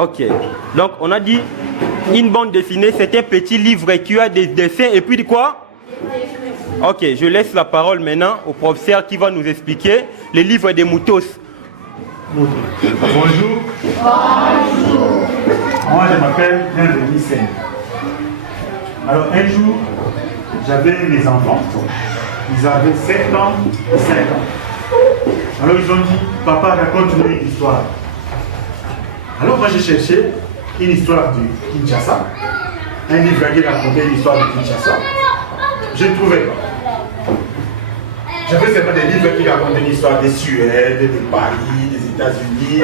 Ok. Donc, on a dit une bande dessinée, c'est un petit livre qui a des dessins et puis quoi? Ok, je laisse la parole maintenant au professeur qui va nous expliquer les livres des Moutos. Bonjour. Bonjour. Moi, je m'appelle Bienvenu Sen. Alors, un jour, j'avais mes enfants. Ils avaient 7 ans et 5 ans. Alors, ils ont dit, papa, raconte-nous une histoire. Alors, moi, j'ai cherché une histoire de Kinshasa. Un livre qui racontait l'histoire de Kinshasa. Je ne trouvais pas. J'avais seulement des livres qui racontaient l'histoire des Suède, de Paris, des États-Unis.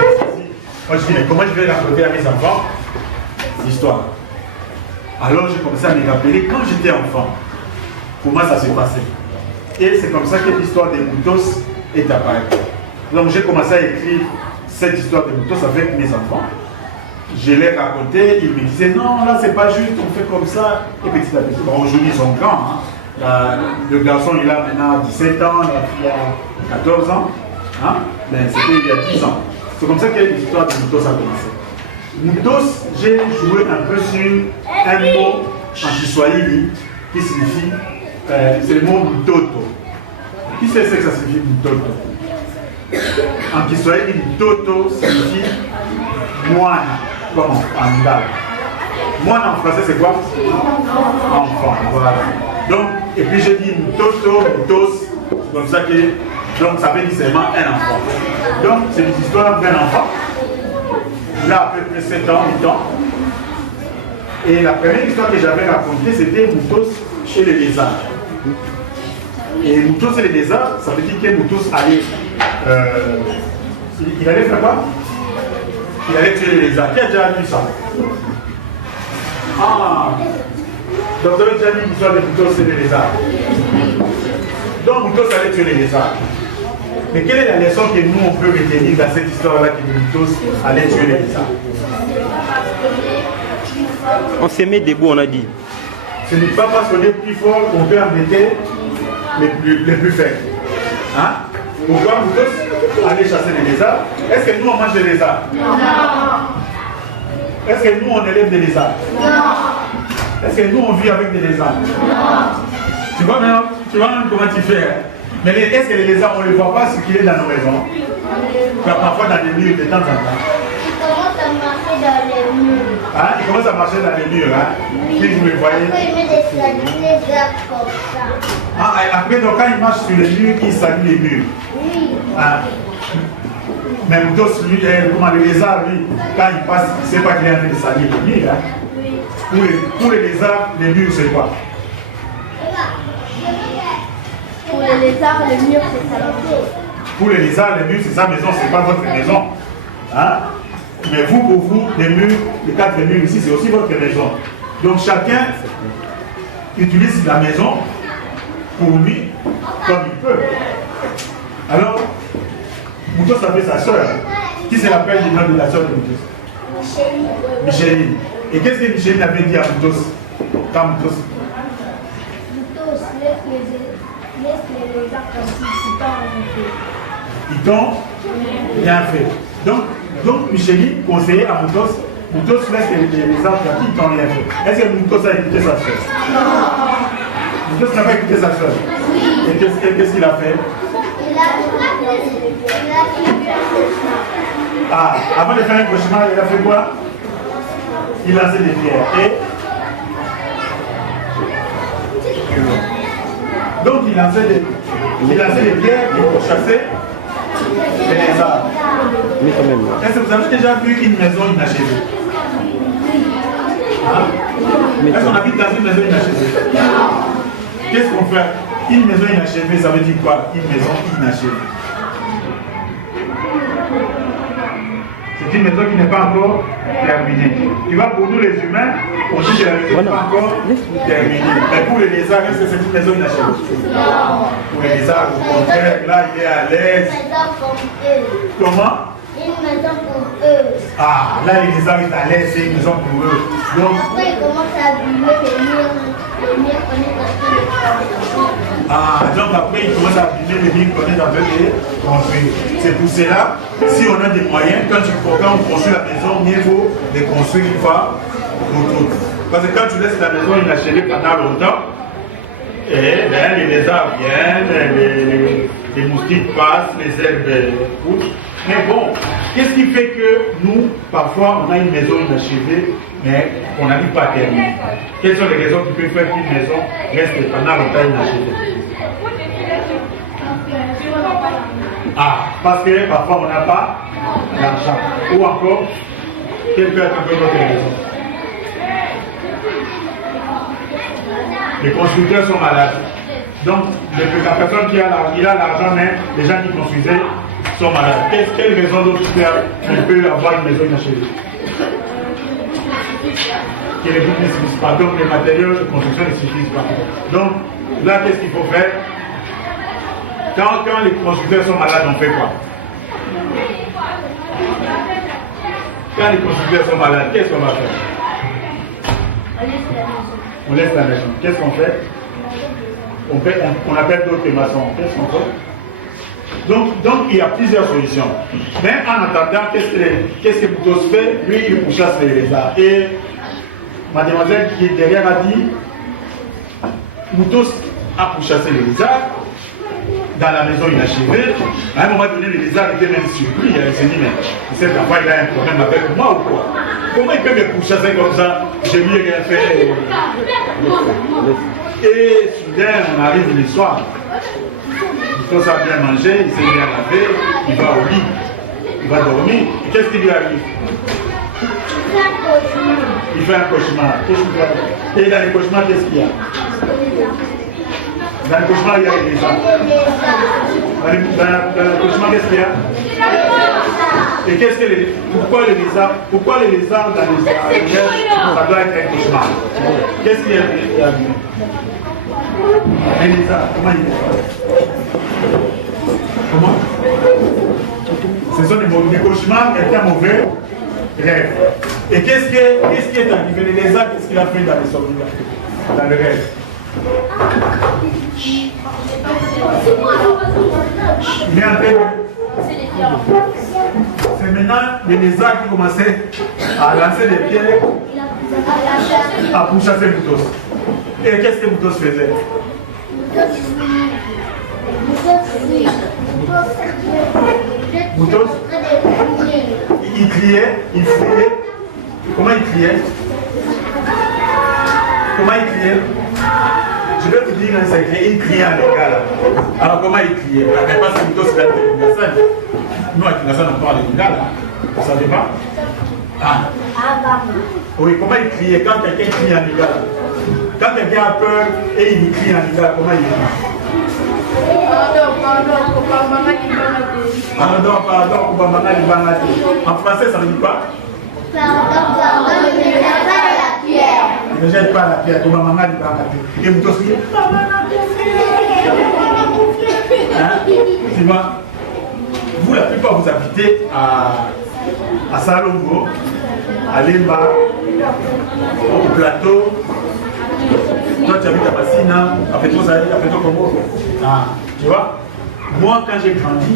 Moi, je dis, mais comment je vais raconter à mes enfants l'histoire? Alors, j'ai commencé à me rappeler quand j'étais enfant, comment ça s'est passé. Et c'est comme ça que l'histoire des Moutos est apparue. Donc, j'ai commencé à écrire cette histoire des Moutos avec mes enfants. Je l'ai raconté, ils me disaient, non, là, c'est pas juste, on fait comme ça. Et petit à petit, bon, aujourd'hui, ils sont grands. Hein. Le garçon, il a maintenant 17 ans, la fille a 14 ans. Hein? Ben, c'était il y a 10 ans. C'est comme ça que l'histoire de Moutos a commencé. Moutos, j'ai joué un peu sur un mot en Kiswahili qui signifie, c'est le mot Mtoto. Qui sait ce que ça signifie Mtoto? En Kiswahili, Mtoto signifie moine, comme en Ndala. Moine en français, c'est quoi? Enfant, voilà. Donc, et puis j'ai dit Mtoto, Moutos, comme ça que, donc ça veut dire seulement un enfant. Donc, c'est l'histoire d'un enfant. Il a à peu près 7 ans, 8 ans. Et la première histoire que j'avais racontée, c'était Moutos chez les lézards. Et Moutos et les lézards, ça veut dire que Moutos allait. Il allait faire quoi? Il allait tuer les lézards. Qui a déjà lu ça? Ah! Donc vous avez déjà lu l'histoire de Moutos et les lézards. Donc Moutos allait tuer les lézards. Mais quelle est la leçon que nous on peut retenir dans cette histoire-là que Moutos allait tuer les lézards? On s'est mis debout, on a dit. Ce n'est pas parce qu'on est plus fort qu'on peut embêter les plus faibles. Hein? Pourquoi Moutos allait chasser les lézards? Est-ce que nous on mange des lézards? Non. Est-ce que nous on élève des lézards? Non. Est-ce que nous on vit avec des lézards? Non. Tu vois même comment tu fais. Hein? Mais est-ce que les lézards, on ne les voit pas circuler dans nos maisons? Parfois dans les murs de temps en temps. Ils commencent à marcher dans les murs. Hein? Ils commencent à marcher dans les murs. Hein? Oui. Si vous les voyez. Après, ils mettent des arbres comme ça. Ah, après, donc, quand ils marchent sur les murs, ils saluent les murs. Oui. Hein? Mais Moutos, lui, comment le lézard, lui, quand il passe, il ne sait pas qu'il est en train de saluer les murs. Hein? Oui. Pour les lézards, les murs, c'est quoi? Pour les lézards, le mur, c'est sa maison. Pour les lézards, les murs, c'est sa maison, c'est pas votre maison. Hein? Mais vous, pour vous, les murs, les 4 murs ici, c'est aussi votre maison. Donc chacun utilise la maison pour lui comme il peut. Alors, Moutos avait sa soeur, qui se rappelle du nom de la soeur de Moutos? Micheline. Et qu'est-ce que Micheline avait dit à Moutos quand Moutos? Laisse les lézards comme si ils t'ont bien fait. Donc Micheline conseillait à Moutos laisse les lézards tranquilles, ils t'ont rien fait. Est-ce que Moutos a écouté sa soeur? Non. Moutos n'a pas écouté sa soeur? Oui. Et qu'est-ce qu'il a fait? Il a Ah, avant de faire un cauchemar, il a fait quoi? Il lançait des pierres. Donc il lançait des pierres pour chasser les lézards. Mais quand même. Est-ce que vous avez déjà vu une maison inachevée? Hein? Est-ce qu'on habite dans une maison inachevée? Qu'est-ce qu'on fait? Une maison inachevée, ça veut dire quoi? Une maison inachevée. C'est une maison qui n'est pas encore terminée. Tu vois, pour nous les humains, on dit que la maison n'est pas encore terminée. Mais pour les lézards, est-ce que c'est une maison inachevée? Non. Pour les lézards, au contraire, là, il est à l'aise. Comment? Une maison pour eux. Ah, là, les lézards sont à l'aise, c'est une maison pour eux. Donc, après, ils commencent à brûler les murs qu'on est dans le Ah, donc après, il commence à abîmer les villes qu'on est en train de construire. C'est pour cela, si on a des moyens, quand on construit la maison, mieux vaut les construire une fois pour toutes. Parce que quand tu laisses la maison inachevée pendant longtemps, et ben, les lézards viennent, les moustiques passent, les herbes poussent. Mais bon, qu'est-ce qui fait que nous, parfois, on a une maison inachevée, mais on n'arrive pas à terminer? Quelles sont les raisons qui peuvent faire qu'une maison reste pendant longtemps inachevée? Ah, parce que parfois on n'a pas l'argent. Ou encore, quelle peut être une autre raison? Les constructeurs sont malades. Donc, la personne qui a l'argent, mais les gens qui construisaient sont malades. Quelle raison d'autre peut avoir une maison inachevée? Que les bouts ne suffisent pas. Donc, les matériaux de construction ne suffisent pas. Donc, là, qu'est-ce qu'il faut faire? Quand les constructeurs sont malades, on fait quoi? Quand les constructeurs sont malades, qu'est-ce qu'on va faire? On laisse la maison. Qu'est-ce qu'on fait? On appelle d'autres maçons. Qu'est-ce qu'on fait? Donc, il y a plusieurs solutions. Mais en attendant, qu'est-ce que Boutos fait? Lui, il pourchasse les lézards. Et mademoiselle qui est derrière a dit, Boutos a pourchassé les lézards dans la maison inachevée. À un moment donné, les lézards étaient même surpris. Il s'est dit, mais cet enfant, il a un problème avec moi ou quoi? Comment il peut me pourchasser comme ça? Je lui ai rien fait. Et soudain, on arrive le soir. Il faut bien manger, il s'est bien lavé, il va au lit, il va dormir. Et qu'est-ce qui lui arrive? Il fait un cauchemar. Et dans les cauchemars, qu'est-ce qu'il y a? Dans le cauchemar, il y a les lézards. Dans le cauchemar, qu'est-ce qu'il y a? Et qu'est-ce que pourquoi les lézards dans les arbres, ça doit être un cauchemar? Qu'est-ce qu'il y a? Un lézard, comment il est? Comment? Ce sont des cauchemars et un mauvais rêve. Et qu'est-ce qui est arrivé? Les lézards, qu'est-ce qu'il a fait dans les sommeils, dans le rêve? Il est en train. C'est maintenant les lézards qui commençaient à lancer des pierres, à pourchasser Boutos. Et qu'est-ce que Boutos faisait? Boutos, il criait, il fouillait. Comment il criait? Comment il criait? Je vais vous dire un secret, il criait en Lingala. Alors comment il criait? Parce que Boutos c'est de Kingassan. Nous à Kingassan on parle de Lingala. Vous ne savez pas? Ah. Oui, comment il criait quand quelqu'un crie en Lingala? Quand quelqu'un a peur et il crie en Lingala, comment il crie? Pardon, en français, ça ne dit pas? Pardon, ne jette pas la pierre. Et vous tous dites, vous, la plupart, vous habitez à Salongo, à Lemba, au plateau. Toi, tu habites à Bassina, à Petro Congo. Ah, tu vois? Moi, quand j'ai grandi,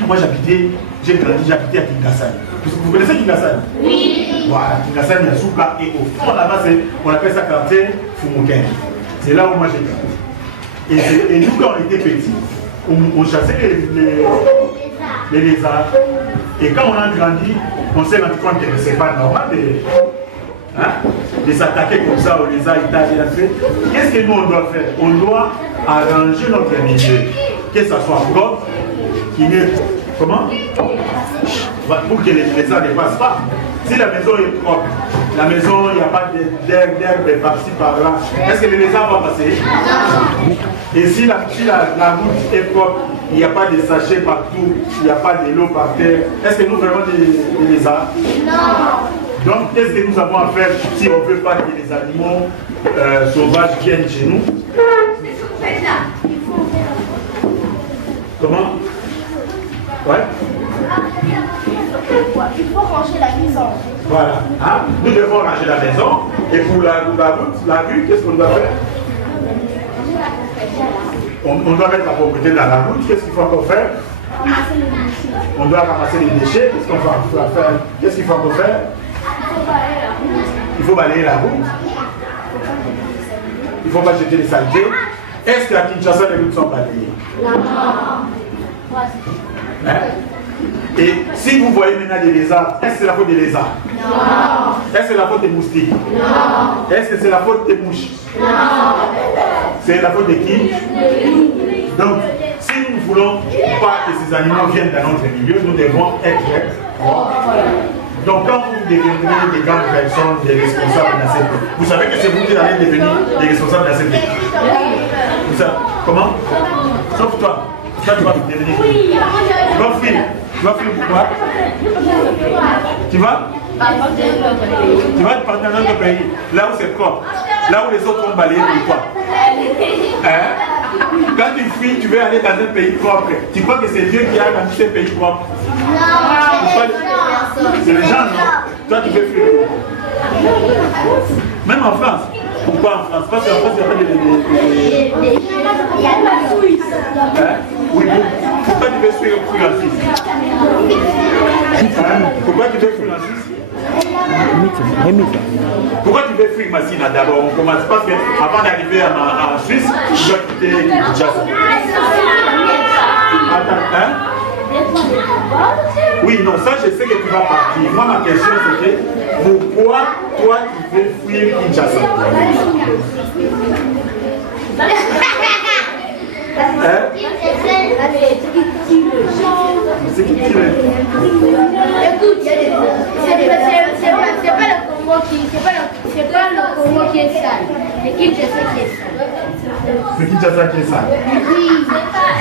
j'habitais à Kingassan. Vous connaissez Kingassan? Oui. Voilà, Kingassan, il y a Souka et au fond là-bas, on appelle ça quartier Fumuken. C'est là où moi j'ai grandi. Et nous, quand on était petits, on chassait les lézards. Et quand on a grandi, on s'est rendu compte que ce n'est pas normal de s'attaquer comme ça aux lézards italiens. Qu'est-ce que nous on doit faire? On doit arranger notre milieu, que ça soit propre, qu'il n'est. Comment? Pour que les lézards ne passent pas. Si la maison est propre, la maison, il n'y a pas d'herbe par-ci par-là, est-ce que les lézards vont passer? Et si la route est propre, il n'y a pas de sachets partout, il n'y a pas de l'eau par terre, est-ce que nous verrons des lézards? Non. Donc, qu'est-ce que nous avons à faire si on ne veut pas que les animaux sauvages viennent chez nous? Comment? Ouais. Il faut ranger la maison. Voilà. Hein? Nous devons ranger la maison. Et pour la route, la rue, qu'est-ce qu'on doit faire? on doit mettre la propriété dans la route. Qu'est-ce qu'il faut encore faire? Ramasser les déchets. On doit ramasser les déchets. Qu'est-ce qu'on va faire? Qu'est-ce qu'il faut encore faire? Il faut balayer la route. Il ne faut pas jeter les saletés. Est-ce qu'à Kinshasa, les routes sont balayées? Non. Hein? Et si vous voyez maintenant des lézards, est-ce que c'est la faute des lézards? Non. Est-ce que c'est la faute des moustiques? Non. Est-ce que c'est la faute des mouches? Non. C'est la faute de qui? Donc, si nous ne voulons pas que ces animaux viennent dans notre milieu, nous devons être propres. Donc, quand vous deviendrez des grandes personnes, des responsables dans cette vie, vous savez que c'est vous qui allez devenir des responsables dans cette vie. Vous savez comment? Sauf toi. Toi, tu vas devenir. Tu vas fuir. Tu vas fuir pourquoi? Tu vas? Tu vas partir dans un autre pays, là où c'est propre, là où les autres vont balayer pour toi. Hein? Quand tu fuis, tu veux aller dans un pays propre. Tu crois que c'est Dieu qui a rendu ces pays propres? Non, c'est les gens, non? Toi, tu veux fuir. Même en France. Pourquoi en France? Parce qu'en France, il y a pas de... Oui, pourquoi tu veux fuir en Suisse? Pourquoi tu veux fuir en Suisse? Pourquoi tu veux fuir Massina d'abord? On commence parce qu'avant d'arriver en Suisse, tu dois quitter Kinshasa. Attends, hein? Oui, non, ça je sais que tu vas partir. Moi, ma question c'était pourquoi toi tu veux fuir Kinshasa? C'est qui tire? Écoute, c'est pas le Congo qui est sale. C'est Kinshasa qui est sale. C'est Kinshasa qui est sale. Oui.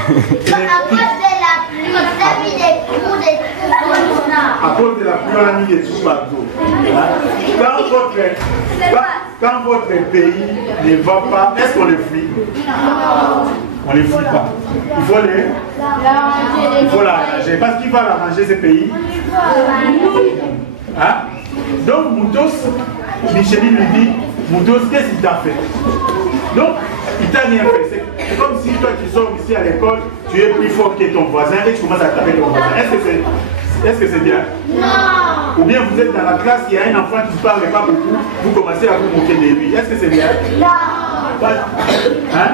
À cause de la pluie, on a mis des trous, à cause de la pluie, on a mis des trous partout. Quand votre pays ne va pas, est-ce qu'on le fuit? Non. On ne les fuit pas. Il faut l'arranger. Parce qu'il va l'arranger ce pays. Hein? Donc Moutos, Micheline lui dit, Moutos, qu'est-ce qu'il t'a fait? Donc, il t'a rien fait. C'est comme si toi tu sors ici à l'école, tu es plus fort que ton voisin et tu commences à taper ton voisin. Est-ce que c'est bien? Non. Ou bien vous êtes dans la classe, il y a un enfant qui ne parle pas beaucoup, vous commencez à vous moquer de lui. Est-ce que c'est bien? Non. Hein?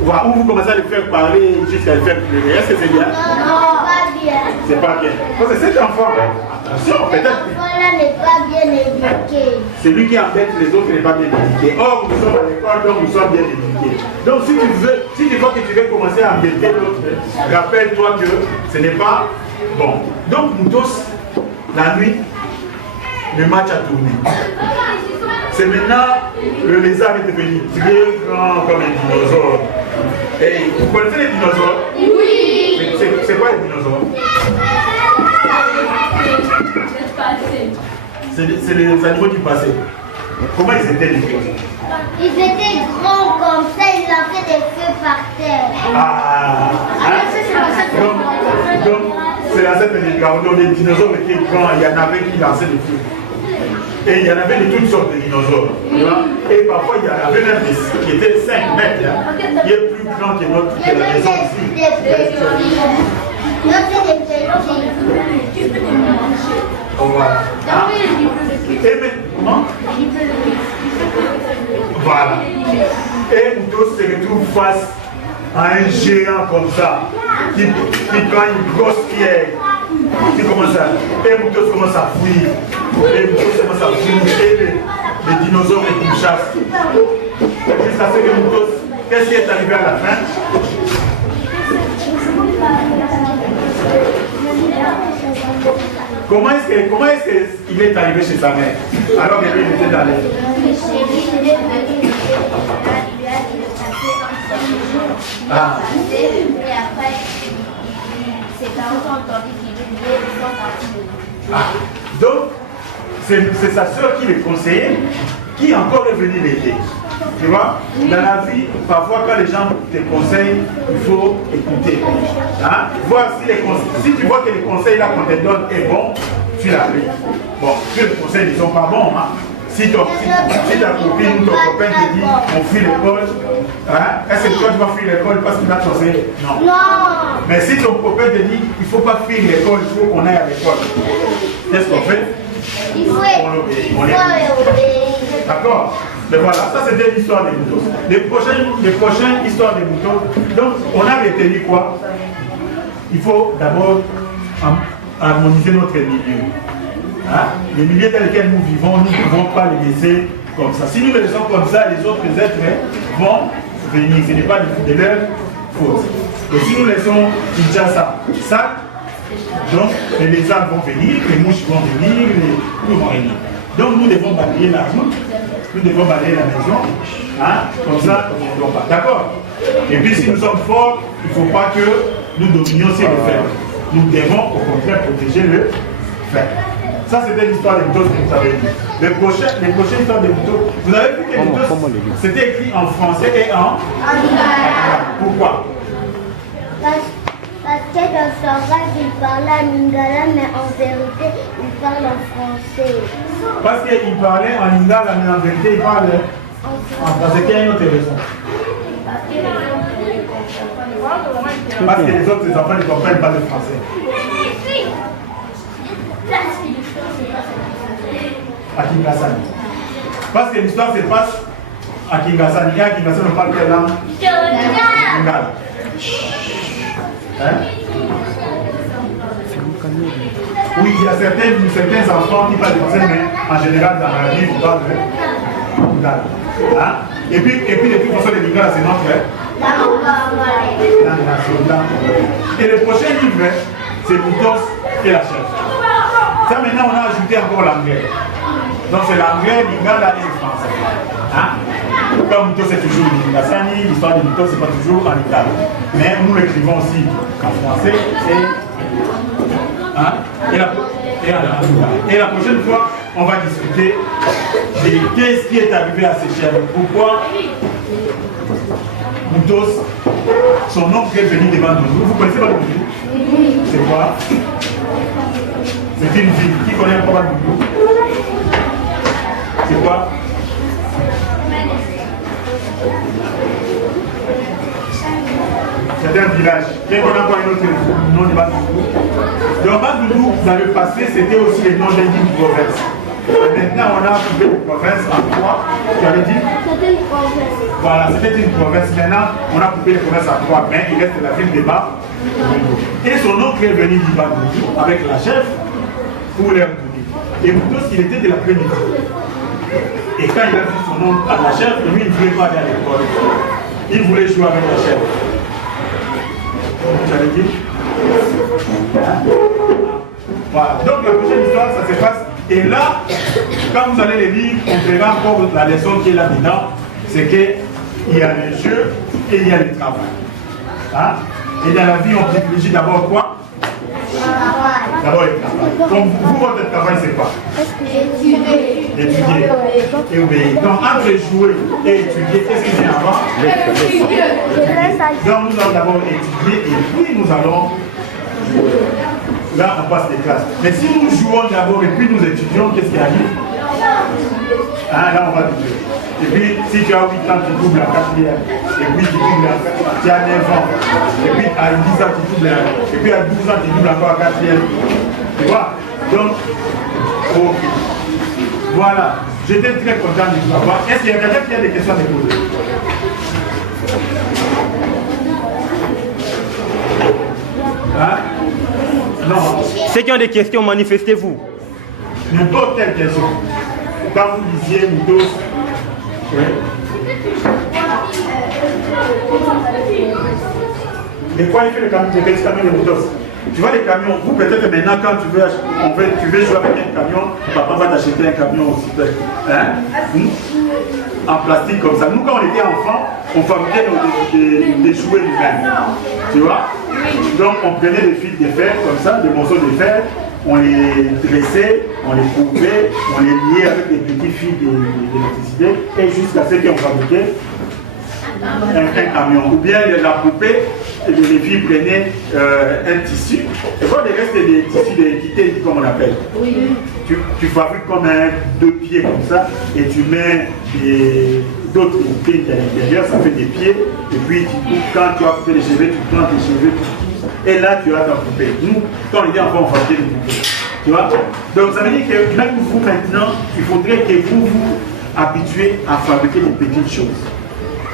Ou vous commencez à le faire parler jusqu'à le faire pleurer. Est-ce que c'est bien? Non, pas bien. C'est pas bien. Parce que cet enfant, attention, peut-être. Cet enfant-là n'est pas bien éduqué. Celui qui embête les autres n'est pas bien éduqué. Or, nous sommes à l'école, donc nous sommes bien éduqués. Donc, si tu vois que tu veux commencer à embêter l'autre, rappelle-toi que ce n'est pas bon. Donc, Moutos, la nuit, le match a tourné. C'est maintenant, le lézard est devenu très grand comme un dinosaure. Et vous connaissez les dinosaures? Oui. C'est quoi les dinosaures? C'est les animaux du passé. Comment ils étaient les dinosaures? Ils étaient grands comme ça, ils lançaient des feux par terre. Ah, donc c'est l'ancêtre des grands. Donc les dinosaures étaient grands, il y en avait qui lançaient des feux. Et il y en avait de toutes sortes de dinosaures. Et parfois il y en avait même des qui étaient 5 mètres. Hein, qui est plus grand que la maison ici. Voilà. Hein? Et mais, comment? Voilà. Et Moutos se retrouve face à un géant comme ça, qui prend une grosse pierre, qui commence à. Et Moutos commence à fuir. Et Moutos commence à fuir. Et les dinosaures les chassent. Jusqu'à ce que Moutos, qu'est-ce qui est arrivé à la fin? Comment est-ce qu'il est arrivé chez sa mère alors que lui il était dans l'air? Ah. Et après, ses parents ont entendu qu'il voulait, ils sont partis de lui. Ah. Donc, c'est sa soeur qui le conseillait, qui encore est venue l'aider. Tu vois, dans la vie, parfois quand les gens te conseillent, il faut écouter. Hein? Voir si tu vois que les conseils là qu'on te donne est bon, tu l'appliques. Bon, si les conseils ne sont pas bons, hein? Si ta copine ou ton copain te dit on fuit l'école, hein, est-ce que toi tu vas fuir l'école parce qu'il va t'oser? Non. Mais si ton copain te dit il ne faut pas fuir l'école, il faut qu'on aille à l'école, qu'est-ce qu'on fait? Il faut obéir. D'accord? Mais voilà, ça c'était l'histoire des moutons. Les prochaines histoires des moutons, donc on a retenu quoi? Il faut d'abord harmoniser notre milieu. Hein? Les milieux dans lesquels nous vivons, nous ne pouvons pas les laisser comme ça. Si nous les laissons comme ça, les autres êtres vont venir. Ce n'est pas de leur faute. Et si nous laissons Kinshasa ça, donc les lézards vont venir, les mouches vont venir, tout vont venir. Donc nous devons balayer la route, nous devons balayer la maison, hein? Comme ça, on ne doit pas. D'accord? Et puis si nous sommes forts, il ne faut pas que nous dominions sur le fer. Nous devons au contraire protéger le fer. Ça, c'était l'histoire des moutons que vous avez dit. Les prochaines histoires des moutons, vous avez vu que les moutons, c'était écrit en français et en lingala. Pourquoi? Parce que dans son rêve, il parlait en lingala, mais en vérité, il parle en français. Parce qu'il parlait en lingala, mais en vérité, il parle en français. Quelle est une autre raison? Parce que les autres enfants ne comprennent pas le français. À Kingasani. Parce que l'histoire se passe à Kingasani. Et à Kingasani, on parle quelle langue? Lingala. Hein? Oui, il y a certains enfants qui parlent français, mais en général, dans la vie, ils parlent de Lingala. Hein? Et puis, de toute façon, le Lingala, c'est notre langue nationale. Et le prochain livre, c'est Moutos et la chef. Ça, maintenant, on a ajouté encore l'anglais. Donc, c'est l'anglais, Lingala et le français. Hein? Comme Moutos, c'est toujours Kingasani, l'histoire de Moutos, c'est pas toujours en lingala. Mais nous l'écrivons aussi en français et la prochaine fois, on va discuter de qu'est-ce qui est arrivé à ces chefs. Pourquoi Moutos, son oncle est venu devant nous. Vous connaissez pas le Doudou? C'est quoi? C'est une ville. Qui connaît un peu le Doudou? C'est quoi? C'est un village. Qui connaît encore un autre nom de Bandoudou? Donc Bandoudou, dans le passé, c'était aussi le nom d'une province. Maintenant, on a coupé une province en trois. Tu avais dit? C'était une province. Voilà, c'était une province. Maintenant, on a coupé les provinces en trois. Mais il reste la ville de Bas. Et son oncle est venu du Bandoudou avec la chef pour leur donner. Et Moutos, il était de l'après-midi. Et quand il a vu son oncle à la chef, lui, il ne voulait pas aller à l'école. Il voulait jouer avec la chef. Tu avais dit? Voilà. Donc la prochaine histoire, ça se passe. Et là, quand vous allez les lire, on verra encore la leçon qui est là-dedans, c'est qu'il y a le jeu et il y a le travail. Hein? Et dans la vie, on privilégie d'abord quoi? D'abord le travail. Donc vous, votre travail, c'est quoi? Étudier et obéir. Donc entre jouer et étudier, qu'est-ce qui vient avant? Donc nous allons d'abord étudier et puis nous allons jouer. Là, on passe les classes. Mais si nous jouons d'abord et puis nous étudions, qu'est-ce qui arrive? Hein, là, on va doubler. Et puis, si tu as 8 ans, tu doubles à 4e. Et puis, tu doubles à... Tu as 9 ans. Et puis, à 10 ans, tu doubles à... Et puis, à 12 ans, tu doubles encore à 4e. Tu vois? Donc, ok. Voilà. J'étais très content de vous avoir. Est-ce qu'il y a quelqu'un qui a des questions à me poser? Hein? Non. Ceux qui ont des questions, manifestez-vous. N'importe quelle question. Quand vous disiez Moutos, oui. Mais quoi il fait le camion de Moutos? Tu vois les camions, vous peut-être maintenant quand tu veux jouer avec un camion, papa va t'acheter un camion aussi. Hein? En plastique comme ça. Nous quand on était enfants, on fabriquait des jouets nous-mêmes. Tu vois? Donc on prenait des fils de fer comme ça, des morceaux de fer, on les dressait, on les coupait, on les liait avec des petits fils d'électricité et jusqu'à ce qu'on fabriquait un camion. Ou bien la poupée, les filles prenaient un tissu. Et voilà les restes des tissus d'équité, comme on appelle. Oui. Tu fabriques comme deux pieds comme ça et tu mets d'autres poupées à l'intérieur, ça fait des pieds. Et puis quand tu as coupé les cheveux, tu prends tes cheveux, et là tu as ta poupée. Nous, quand on était enfant, on fabriquait des poupées. Tu vois? Donc ça veut dire que même vous maintenant, il faudrait que vous vous habituez à fabriquer des petites choses.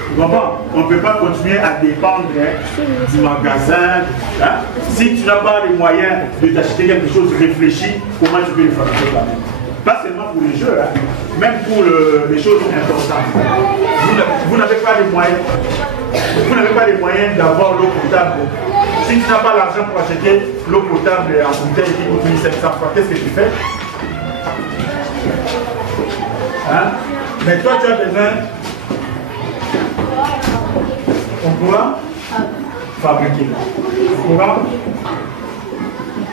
Tu comprends? On ne peut pas continuer à dépendre du magasin. Hein? Si tu n'as pas les moyens de t'acheter quelque chose, réfléchis comment tu peux le fabriquer toi-même. Pas seulement pour les jeux, hein? Même pour les choses importantes. Vous n'avez pas les moyens. Vous n'avez pas les moyens d'avoir l'eau potable. Si tu n'as pas l'argent pour acheter l'eau potable en bouteille qui coûte 1700 francs, qu'est-ce que tu fais? Hein? Mais toi, tu as besoin. On pourra fabriquer. On pourra.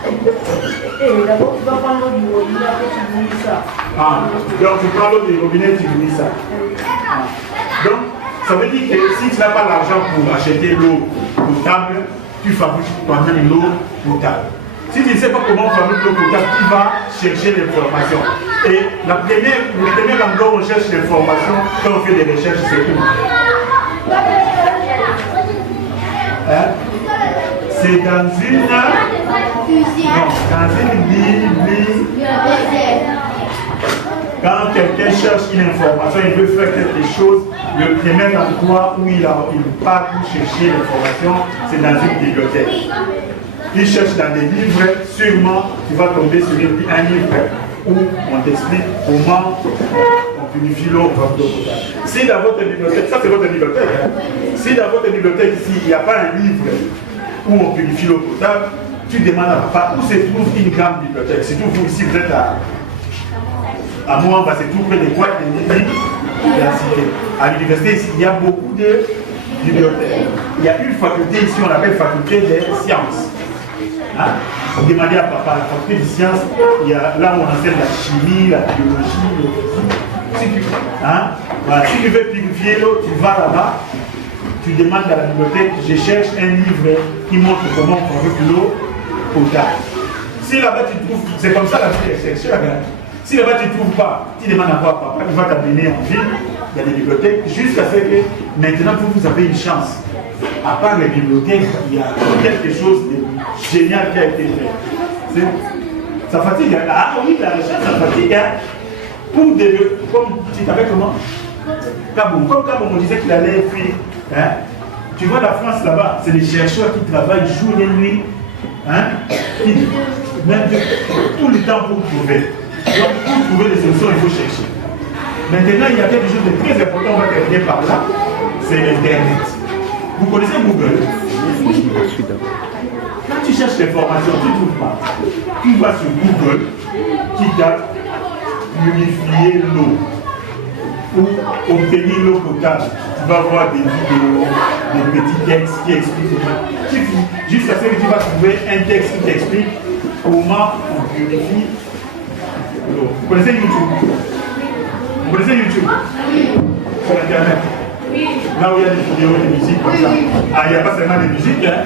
Et d'abord, tu vas prendre l'eau du robinet, après tu bouillis ça. Ah, donc tu prends l'eau du robinet, tu bouillis ça. Ah. Donc, ça veut dire que si tu n'as pas l'argent pour acheter l'eau potable, tu fabriques toi-même l'eau potable. Si tu ne sais pas comment on fabrique l'eau potable, tu vas chercher l'information. Et le premier endroit où on cherche l'information, quand on fait des recherches, c'est où? Hein? C'est dans une... Non, dans une bibliothèque. Quand quelqu'un cherche une information, il veut faire quelque chose, le premier endroit où il part pour chercher l'information, c'est dans une bibliothèque. Il cherche dans des livres, sûrement il va tomber sur un livre où on t'explique comment on purifie l'eau potable. Si dans votre bibliothèque, ça c'est votre bibliothèque, hein? Si dans votre bibliothèque ici, il n'y a pas un livre où on purifie l'eau potable, tu demandes à papa où se trouve une grande bibliothèque. Surtout vous ici, vous êtes à moi, c'est tout près des boîtes de livres. À l'université ici, il y a beaucoup de bibliothèques. Il y a une faculté ici, on l'appelle faculté des sciences. Hein? Demandez à papa, la faculté des sciences, il y a là où on enseigne la chimie, la biologie, si tu, hein? Voilà, si tu veux purifier l'eau, tu vas là-bas, tu demandes à la bibliothèque, je cherche un livre qui montre comment on fabrique l'eau potable. Si là-bas tu trouves, c'est comme ça la vie est chercheur. Hein? Si là-bas tu ne trouves pas, tu demandes à voir papa, il va t'amener en ville, il y a des bibliothèques, jusqu'à ce que maintenant vous avez une chance. À part les bibliothèques, il y a quelque chose de génial qui a été fait. Ça fatigue. Hein? Ah oui, la recherche, ça fatigue. Hein? Pour développer, comme tu t'appelles comment? Kaboum. Comme Kaboum, on disait qu'il allait fuir. Hein? Tu vois la France là-bas, c'est les chercheurs qui travaillent jour et nuit. Hein? Même tout le temps pour trouver. Donc pour trouver des solutions, il faut chercher. Maintenant, il y a quelque chose de très important, on va terminer par là, c'est Internet. Vous connaissez Google? Quand tu cherches l'information, tu ne trouves pas. Tu vas sur Google, tu tapes purifier l'eau ou obtenir l'eau potable. Tu vas voir des vidéos, des petits textes qui expliquent. Jusqu'à ce que tu vas trouver un texte qui t'explique comment on purifie l'eau. Vous connaissez YouTube? Vous connaissez YouTube? Sur Internet? Là où il y a des vidéos, des musiques comme ça. Ah, il n'y a pas seulement des musiques, hein.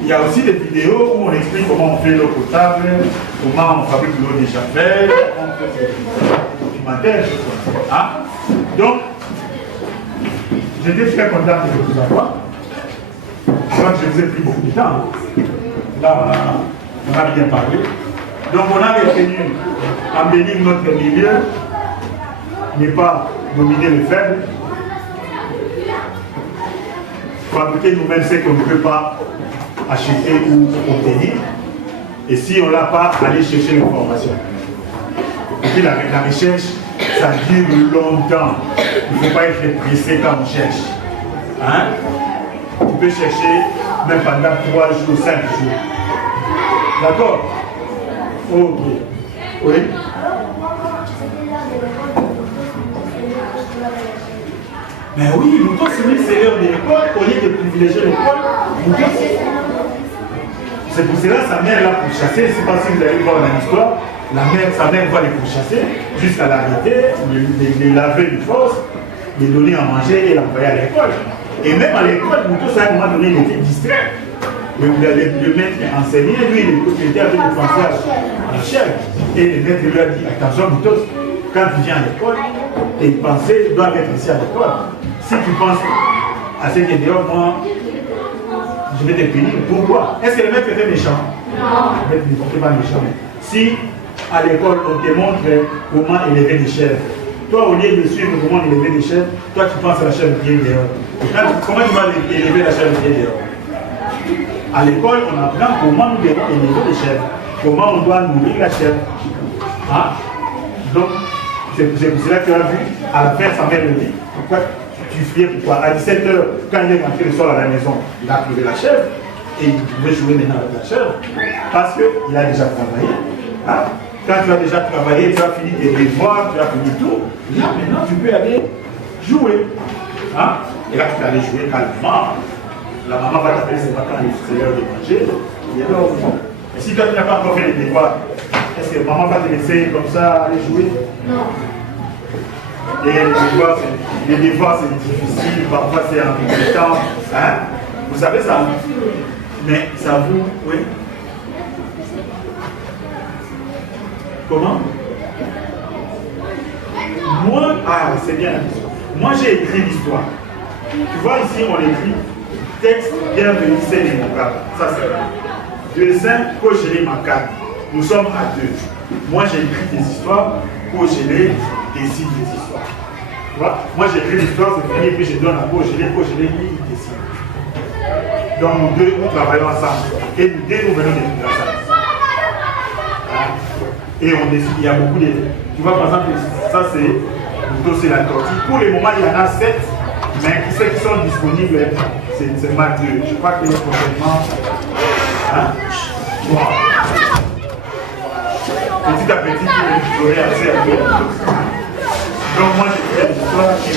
Il y a aussi des vidéos où on explique comment on fait l'eau potable, comment on fabrique l'eau des chapelles, comment on fait des documentaires, hein. Donc, j'étais très content de vous avoir. Je crois que je vous ai pris beaucoup de temps. Là, on a bien parlé. Donc, on a retenu embellir notre milieu, n'est pas dominer les faibles, fabriquer nous-mêmes ce qu'on ne peut pas acheter ou obtenir. Et si on ne l'a pas, aller chercher l'information. Et puis la recherche, ça dure longtemps. Il ne faut pas être pressé quand on cherche. Hein? Tu peux chercher même pendant 3 jours, 5 jours. D'accord? Ok. Oui? Mais oui, nous tous, c'est l'heure de l'école, au lieu de privilégier l'école, c'est pour cela que sa mère l'a pourchassé. Je ne sais pas si vous allez voir dans l'histoire, sa mère va les pourchasser jusqu'à l'arrêter, les laver de force, les donner à manger et l'envoyer à l'école. Et même à l'école, tout ça, à un moment donné, il était distrait. Le maître enseignait, lui, il était avec le français à la chèvre. Et le maître lui a dit, attention, Moutos, quand tu viens à l'école, tes pensées doivent être ici à l'école. Si tu penses à ce qui est dehors, moi, je vais te punir. Pourquoi? Est-ce que le maître était méchant? Non. Le maître n'était pas méchant. Si à l'école, on te montre comment élever des chèvres, toi, au lieu de suivre comment élever des chèvres, toi, tu penses à la chèvre qui est dehors. Comment tu vas élever la chèvre qui est dehors? À l'école, on apprend comment nous devons élever les chèvres, comment on doit nourrir la chèvre. Hein? Donc, c'est pour cela que tu as vu, à la fin, sa mère le dit, pourquoi tu fuyais, pourquoi? À 17h, quand il est rentré le soir à la maison, il a trouvé la chèvre, et il pouvait jouer maintenant avec la chèvre, parce qu'il a déjà travaillé. Hein? Quand tu as déjà travaillé, tu as fini tes devoirs, tu as fini tout, là maintenant tu peux aller jouer. Hein? Et là tu peux aller jouer calmement. La maman va t'appeler, c'est pas quand c'est l'heure de manger. Et si toi tu n'as pas encore fait les devoirs, est-ce que maman va te laisser comme ça aller jouer? Non. Et les devoirs c'est difficile, parfois c'est embêtant. Hein? Vous savez ça? Mais ça vous, oui? Comment? Moi, c'est bien la question. Moi j'ai écrit l'histoire. Tu vois ici on écrit texte bienvenue c'est les Moukab. Ça c'est là. Dessin Kogélé Makab. Nous sommes à deux. Moi j'ai écrit des histoires, Kogélé décide des histoires. Tu vois? Moi j'ai écrit l'histoire, c'est fini, puis je donne à Kogélé, lui il décide. Donc nous deux nous travaillons ensemble. Et nous deux nous venons de la salle. Et on décide, il y a beaucoup de... Tu vois par exemple, ça c'est la tortue. Pour le moment il y en a 7, mais ceux qui sont disponibles, c'est seulement 2. Je crois que prochainement... Hein? Bon. Petit à petit, vous aurez accès à tout. Donc moi j'ai fait l'histoire qui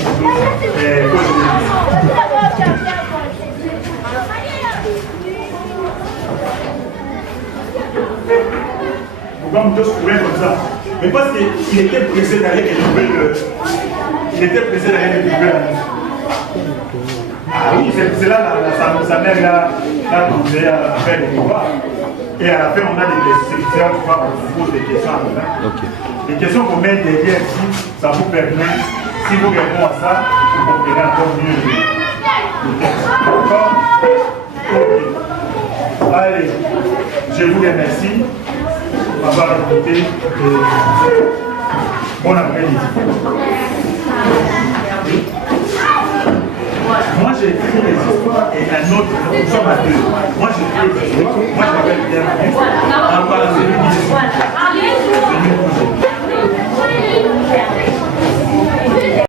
est pourquoi on peut se trouver comme ça? Mais parce qu'il était pressé d'aller récupérer il était pressé d'aller récupérer la maison. Ah oui, c'est là sa mère l'a trouvé à faire les devoirs. Et à la fin, on a des questions, tu vois, on pose des questions à la fin. Okay. Les questions qu'on met derrière ici, ça vous permet, si vous répondez à ça, vous comprenez encore mieux le texte. D'accord? Ok. Allez, je vous remercie d'avoir écouté. Bon après-midi. Moi j'ai écrit les histoires et un autre, nous sommes à deux. Moi j'ai écrit les histoires, moi je m'appelle Pierre, on va la série.